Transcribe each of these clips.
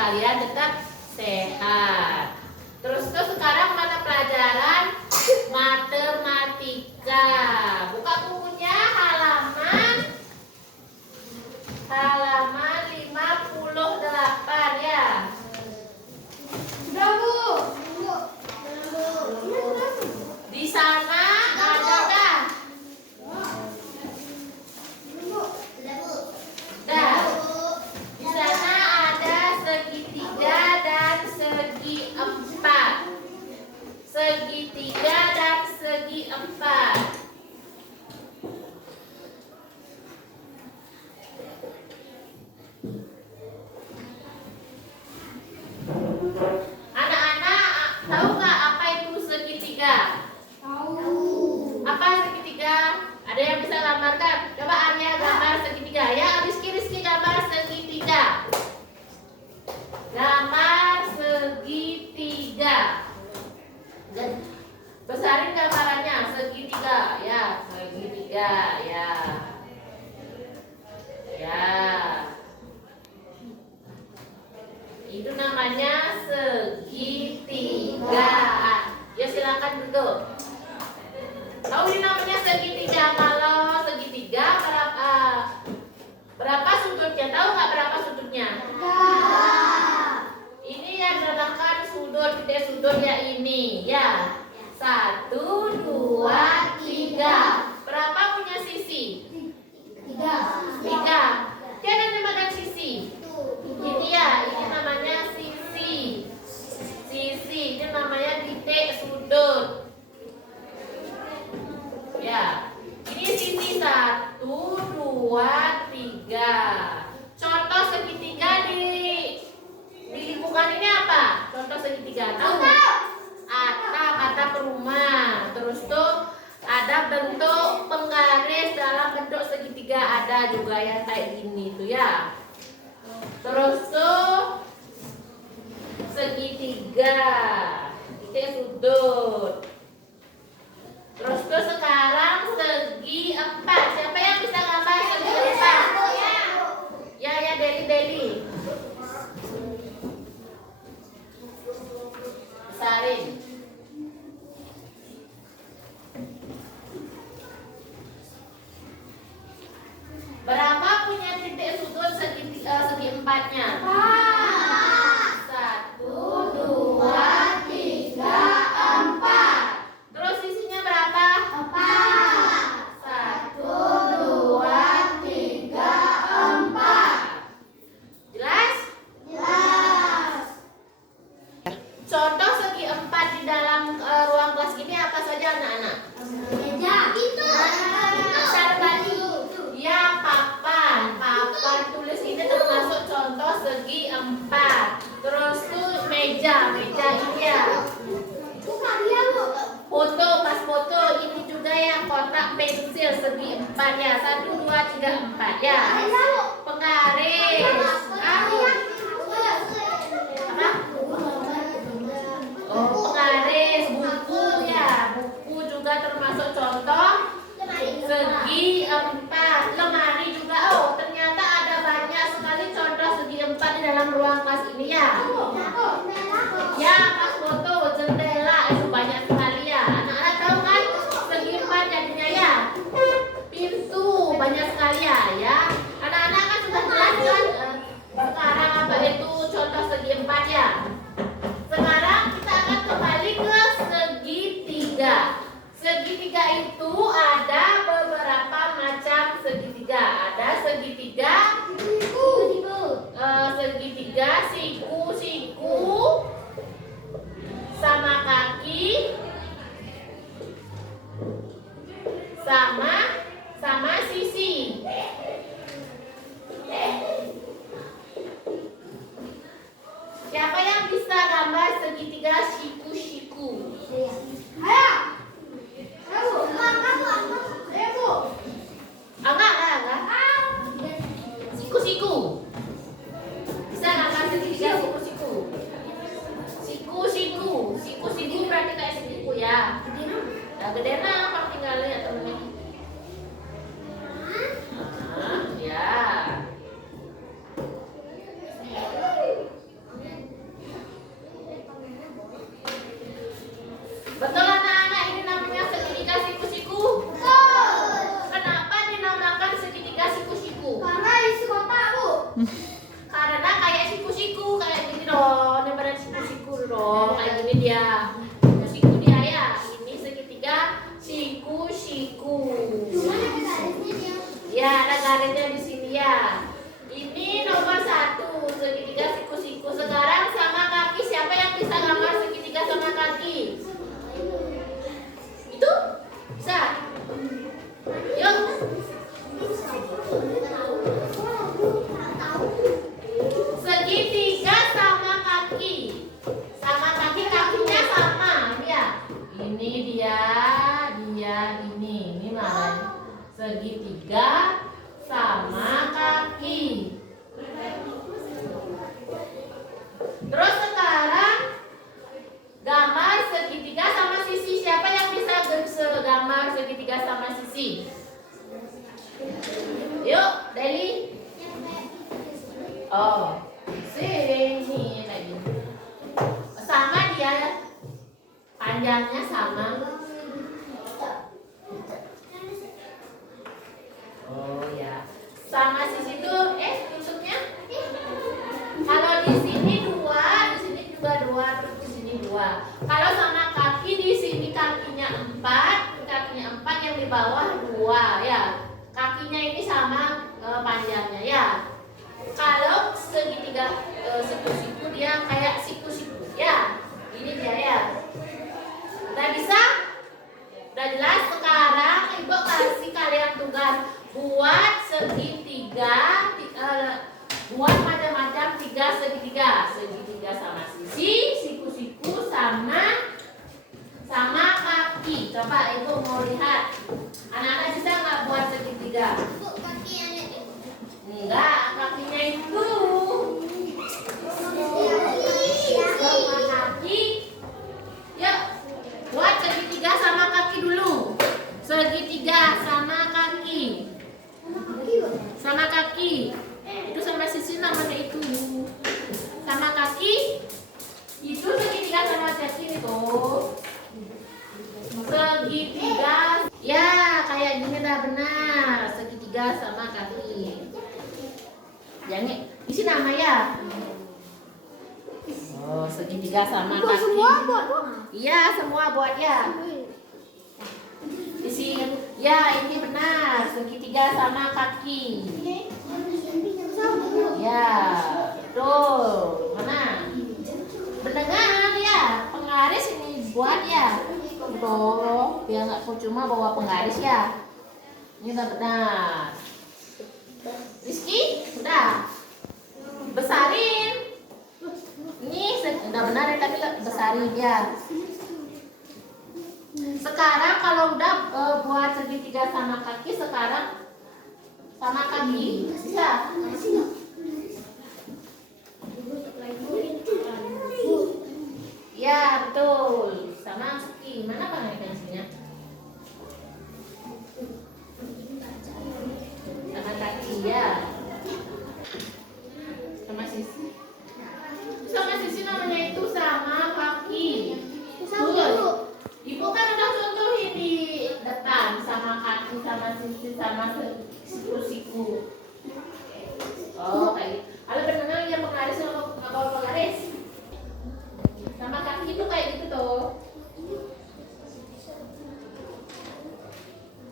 kalian tetap sehat. Terus sekarang mata pelajaran matematika. Buka bukunya halaman 58 ya. Sudah, Bu. Di sana adakah? Dah. Di sana ada segitiga dan segi empat. Segitiga dan segi empat. Anak-anak tahu nggak apa itu segitiga? Tahu. Apa segitiga? Ada yang bisa gambarkan? Coba Arya gambar segitiga. Ya, Rizky gambar segitiga. Gambar segitiga. Besarin gambarannya segitiga. Ya, segitiga. Ya. Ya. Itu namanya segitiga. Ya, silakan duduk. Tahu ini namanya segitiga. Kalau segitiga berapa sudutnya? Tahu nggak berapa sudutnya? Ini yang menambahkan sudut, titik sudut ya ini. Ya, 1, 2, 3. Berapa punya sisi? 3. Dia ada namakan sisi. Ini ya, ini namanya sisi. Sisi, ini namanya titik sudut. Ya, ini sisi 1, 2, 3. Contoh segitiga di lingkungan ini apa? Contoh segitiga, tahu? Atap rumah. Terus tuh ada bentuk penggaris dalam bentuk segitiga, ada juga yang kayak gini tuh ya. Terus tuh segitiga, titik sudut. Terus tuh sekarang segi empat. Siapa yang bisa gambar segi empat? Ya, Deli. Besarin. Berapa punya titik sudut segi empatnya? 1, 2, 3, 4. Terus sisinya berapa? 1, 2, 3, 4. Jelas? Contoh segi empat di dalam ruang kelas ini apa saja anak-anak? Aksara Bali. Ya, papan. Papan tulis ini termasuk contoh segi empat. Terus tuh meja ini ya. Foto ini juga yang kotak pensil segi empat ya. 1, 2, 3, 4 ya. Penggaris. Penggaris buku ya. Buku juga termasuk contoh segi empat. Lemari juga. Oh, ternyata ada banyak sekali contoh segi empat di dalam ruang kelas ini ya. Ya, pas foto jendela itu banyak sekali ya. Anak-anak tahu kan segi empat jadinya ya. Pintu banyak sekali ya. Anak-anak kan sudah jelas kan sekarang apa itu contoh segi empat ya. Sekarang kita akan kembali ke segitiga. Segitiga itu ada beberapa macam segitiga. Ada segitiga siku, sama kaki, sama sisi. Siapa yang bisa gambar segitiga siku? Enggak. Siku. Bisa gambar segitiga siku. Siku berarti kayak siku ya. Nah, gede nah kalau tinggal lihat temennya. Ya. ini dia siku dia ya. Ini segitiga siku. Ya, ada garisnya di sini ya. Ini nomor 1 segitiga siku. Sekarang sama kaki, siapa yang bisa gambar segitiga sama kaki? Itu bisa. Yuk. Segitiga sama kaki. Sama kaki, kakinya sama ya. Ini dia ini mana? Segitiga sama kaki. Terus sekarang gambar segitiga sama sisi. Siapa yang bisa gambar segitiga sama sisi? Yuk, Deli. Oh, sini lagi. Sama dia, panjangnya sama. Oh ya, sama sisi itu tutupnya. Kalau di sini 2, di sini juga 2, terus di sini 2. Kalau sama kaki, di sini kakinya 4 yang di bawah 2 ya. Kakinya ini sama panjangnya ya. Kalau segitiga siku-siku dia kayak siku-siku ya. Ini dia ya. Udah bisa? Udah jelas? Sekarang Ibu kasih kalian tugas buat segitiga, buat macam-macam 3 segitiga. Segitiga sama sisi, siku-siku sama kaki. Coba Ibu mau lihat. Anak-anak bisa nggak buat segitiga? Enggak, kakinya itu sama kaki. Yuk, buat segitiga sama kaki dulu. Segitiga sama kaki. Sama kaki. Itu sama sisi namanya itu. Sama kaki. Itu segitiga sama kaki itu. Segitiga. Ya, kayak gini dah benar. Segitiga sama kaki. Jangan isi nama ya. Oh, segitiga sama kaki. Semua buat doang. Iya, semua buat ya. Isi. Ya, ini benar. Segitiga sama kaki. Ya, betul. Mana? Pendengar ya. Penggaris ini buat ya. Betul. Biar nggak cuma bawa penggaris ya. Ini udah benar. Rizky, udah besarin. Ini udah benar ya, tapi besarin ya. Sekarang kalau udah buat segitiga sama kaki, sekarang sama kaki bisa. Ya betul, sama kaki. Mana pakai pensilnya? Sama kaki ya. Sama sisi. Sama sisi namanya itu sama kaki. Betul. Ibu kan udah contohin di depan sama kaki, sama sisi, sama siku-siku. Oh, kayak kalau benar yang penggaris nggak bawa penggaris. Sama kaki itu kayak gitu tuh.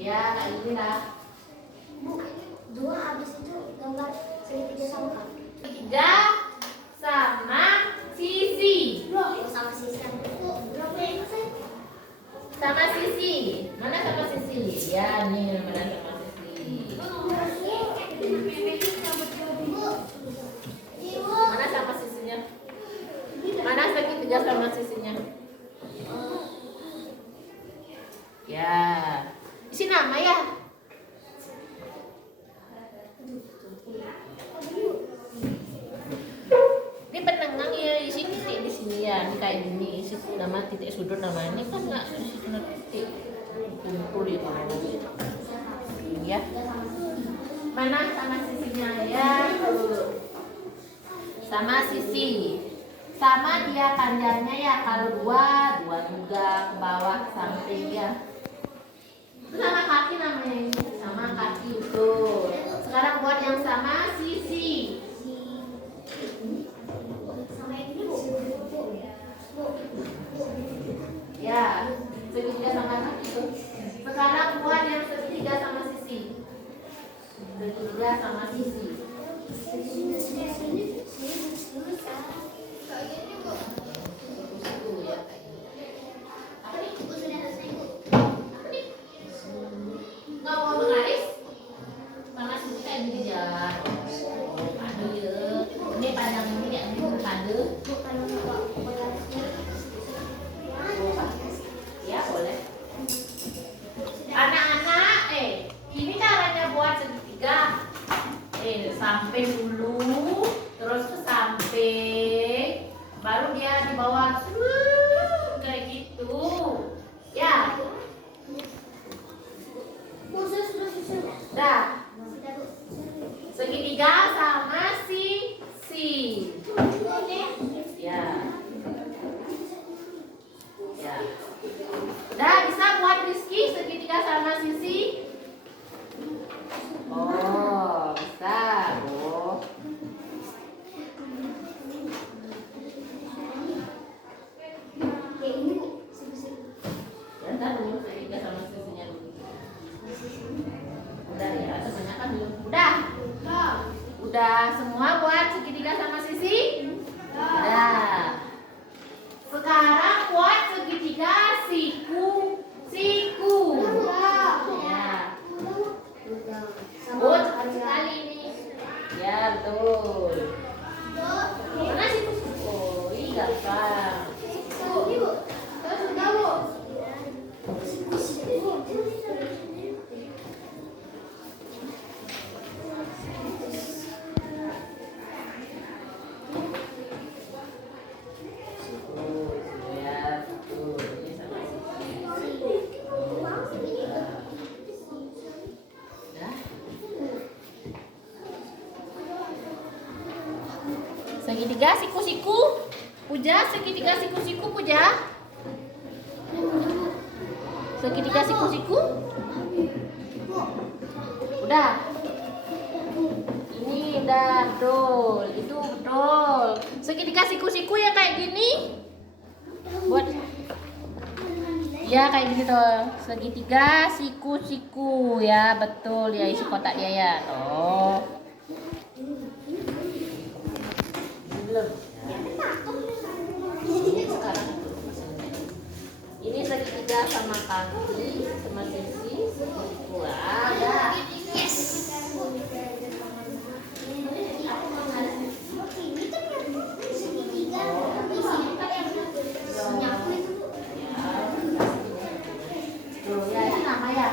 Ya, kayak gini lah. Bu, 2 habis itu gambar segitiga sama kaki. Segitiga sama sisi. Sama sisi. Sama sisi. Mana sama sisi? Ya, nih mana sama sisi. Mana sama sisinya? Mana segitiga sama sisinya? Ya. Isi nama ya. Ini penengang ya di sini nih, di sini ya. Ini kayak gini, isi nama titik sudut nama ini kan nggak kena titik kumpul ya kalau ini ya. Mana sama sisinya ya? Sama sisi. Sama dia panjangnya ya, kalau 2 juga ke bawah ke samping ya. Itu sama kaki namanya ini, sama kaki itu. Sekarang buat yang sama sisi. Sama ini bu. sama sisi. Siku-siku ya. Apa nih? Apa nih? Nggak mau mengaris? Karena sisi kayak gini ya. Padu ya. Ini panjang ini ya. Padu. Ya boleh. Anak-anak, ini caranya buat segitiga. Samping dulu, terus ke samping, baru dia di bawah kayak gitu. Ya. Dah. Segitiga sama sisi. Ya. Ya. Dah bisa buat Rizky segitiga sama sisi. Oh, bisa. Oh. Ya, ntar dulu segitiga sama sisinya dulu. Udah ya, kebanyakan belum. Udah. Udah semua buat segitiga sama sisi? Udah. Sekarang buat segitiga siku. Ya. Oh, cepat sekali ini. Ya, betul. Mana siku? Oh, ini gampang. Segitiga siku-siku. Puja, segitiga siku-siku Puja. Segitiga siku-siku. Udah. Ini udah betul. Itu betul. Segitiga siku-siku ya kayak gini. Buat ya kayak gini tuh. Segitiga siku-siku ya, betul ya, isi kotak dia ya. Tuh. Belum. Ini sekarang ini segitiga sama kaki sama sisi segitiga. Ada. Yes. Tuh ya, ini nama ya.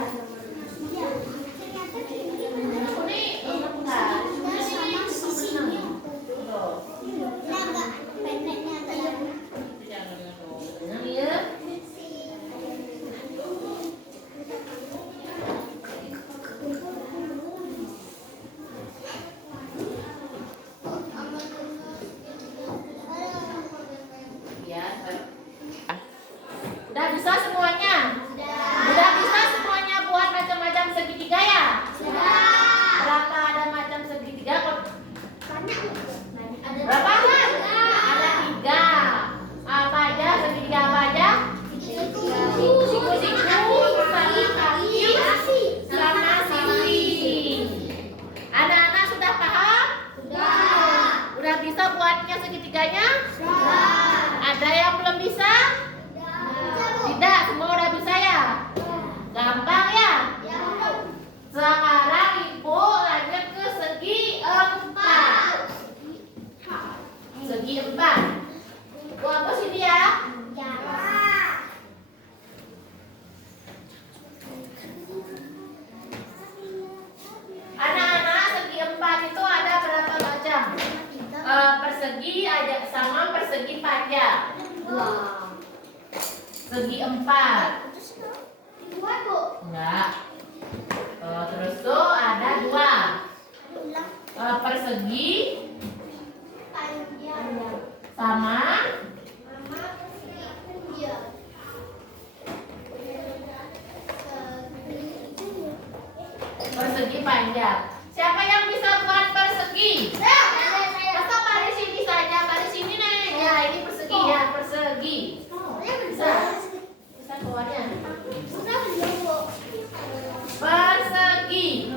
Udah bisa semuanya? Udah bisa semuanya buat macam-macam segitiga ya? Berapa ada macam segitiga? Berapa? Ada 3. Apa aja segitiga apa aja? Siku-siku sama kaki sama sisi. Anak-anak sudah paham? Udah bisa buatnya segitiganya? Ada yang belum bisa? Tidak, semua udah bisa ya? Gampang ya? Sekarang Ibu lanjut ke segi 4. Segi 4. Ibu apa sini ya? Anak-anak, segi 4 itu ada berapa macam? Persegi ada sama persegi panjang. Segi 4. Enggak. Terus tuh ada 2. Persegi sama persegi panjang. Siapa yang bisa buat persegi? Masa pada sini saja, pada sini nih. Ya, ini persegi ya, persegi. Bisa. Bisa keluarnya. Persegi.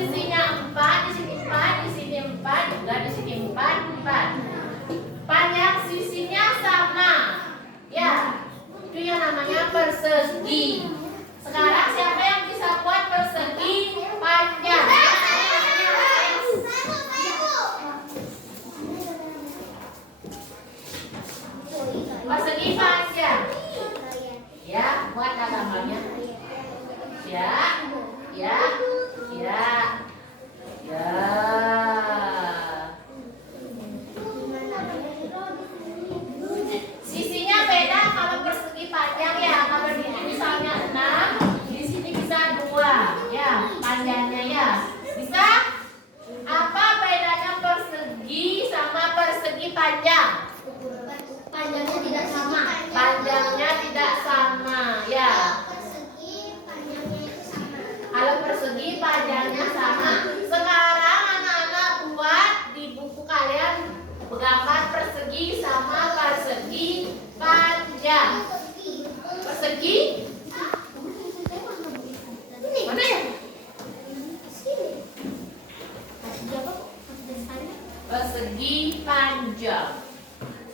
sisinya 4, di sini 4, di sini 4, juga di sini 4, 4. Panjang sisinya sama. Ya, itu yang namanya persegi. Sekarang siapa yang bisa buat persegi panjang? Persegi panjang. Ya, buatlah gambarnya. Ya, ya, ya, ya. Sisinya beda kalau persegi panjang ya. Kalau di sini misalnya 6, di sini bisa 2. Ya, panjangnya ya. Bisa? Apa bedanya persegi sama persegi panjang? Panjangnya tidak sama. Panjangnya tidak sama, ya. Persegi panjangnya itu sama. Kalau persegi panjangnya sama. Sekarang anak-anak buat di buku kalian gambar persegi sama persegi panjang. Persegi mana ya? Persegi panjang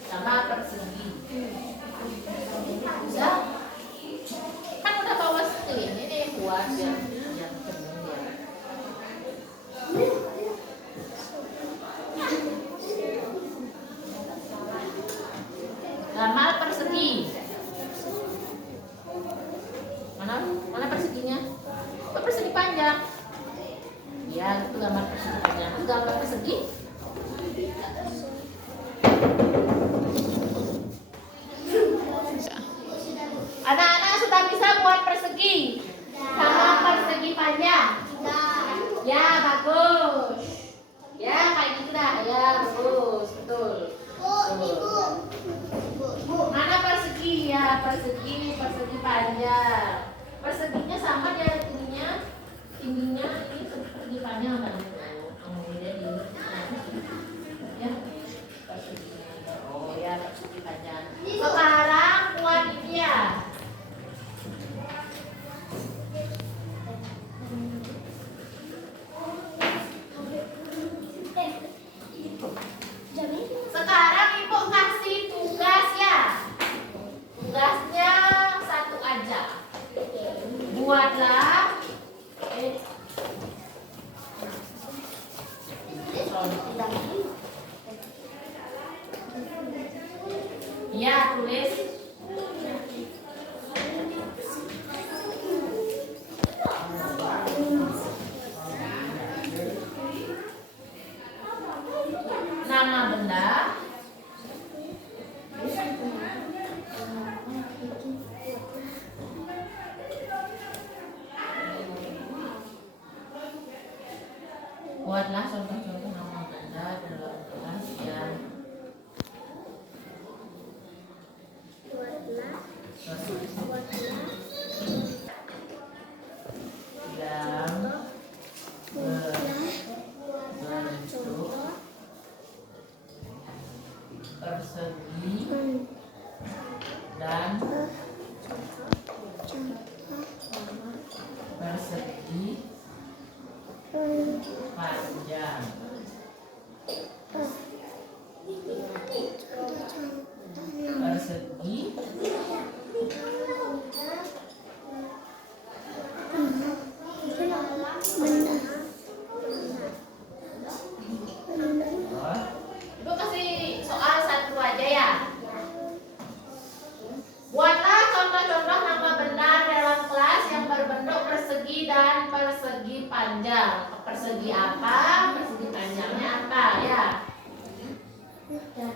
sama persegi. Bisa? Kan udah bawa screen ini buat yang penuh ya. Gambar persegi. Mana perseginya? Kok persegi panjang? Ya, itu gambar persegi panjang. Itu gambar persegi. Anak-anak sudah bisa buat persegi sama persegi panjang? Ya, bagus. Ya, kayak gitu dah. Ya, bagus. Betul. Mana persegi? Ya, persegi panjang. Perseginya sama dia tingginya. Tingginya ini persegi panjang kan? Oh, jadi ya, perseginya. Oh, ya, persegi panjang. Sekarang buat ini ya. Sekarang ibu kasih tugas ya. Tugasnya satu aja. Buatlah ya, tulis nama benda, buatlah contoh-contoh nama benda dalam kelas yang berbentuk persegi dan persegi panjang. Persegi Ibu kasih soal satu aja ya. Buatlah contoh-contoh nama benda dalam kelas yang berbentuk persegi dan persegi panjang. Persegi apa? Persegi panjangnya apa ya? Enggak.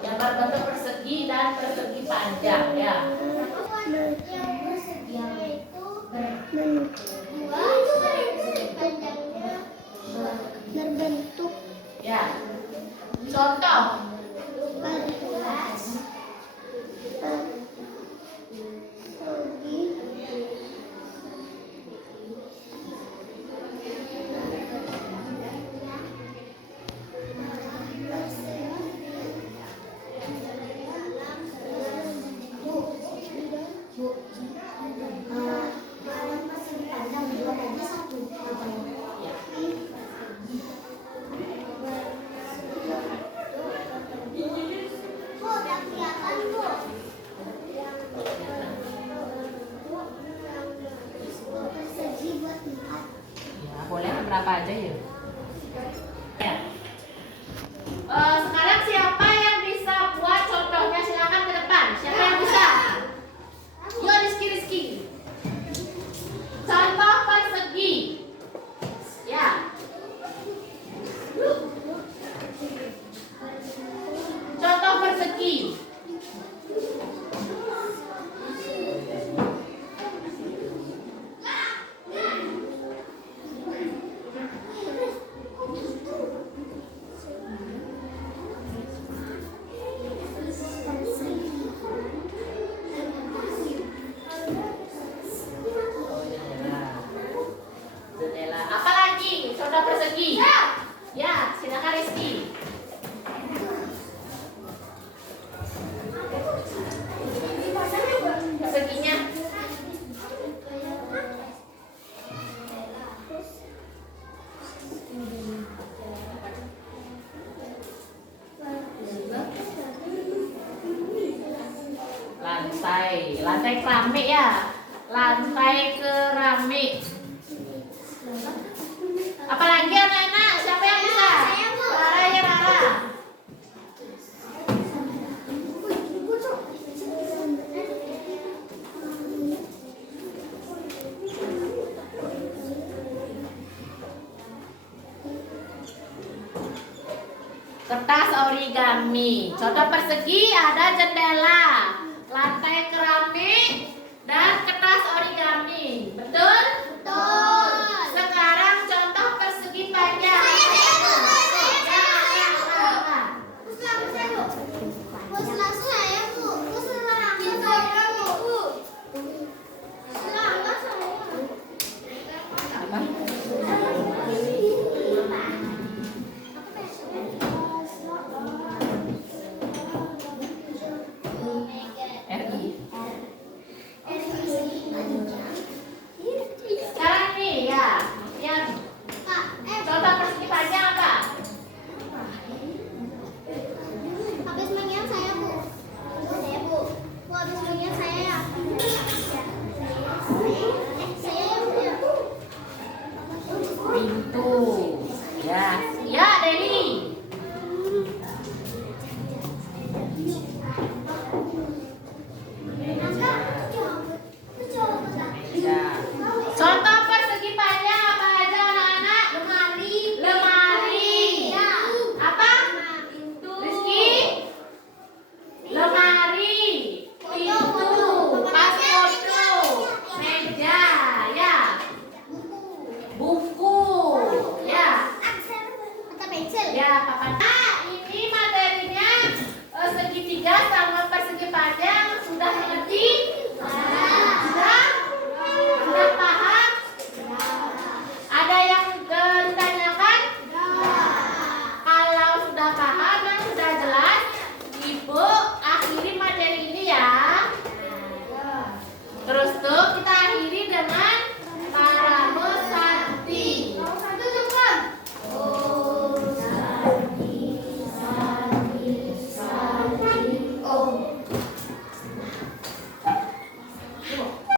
Yang berbentuk persegi dan persegi panjang ya. Berbentuk Ya. Contoh. Lantai keramik ya. Lantai keramik. Apalagi anak-anak? Siapa yang bisa? Rara ya Rara. Kertas origami. Contoh persegi ada jendela. Lantai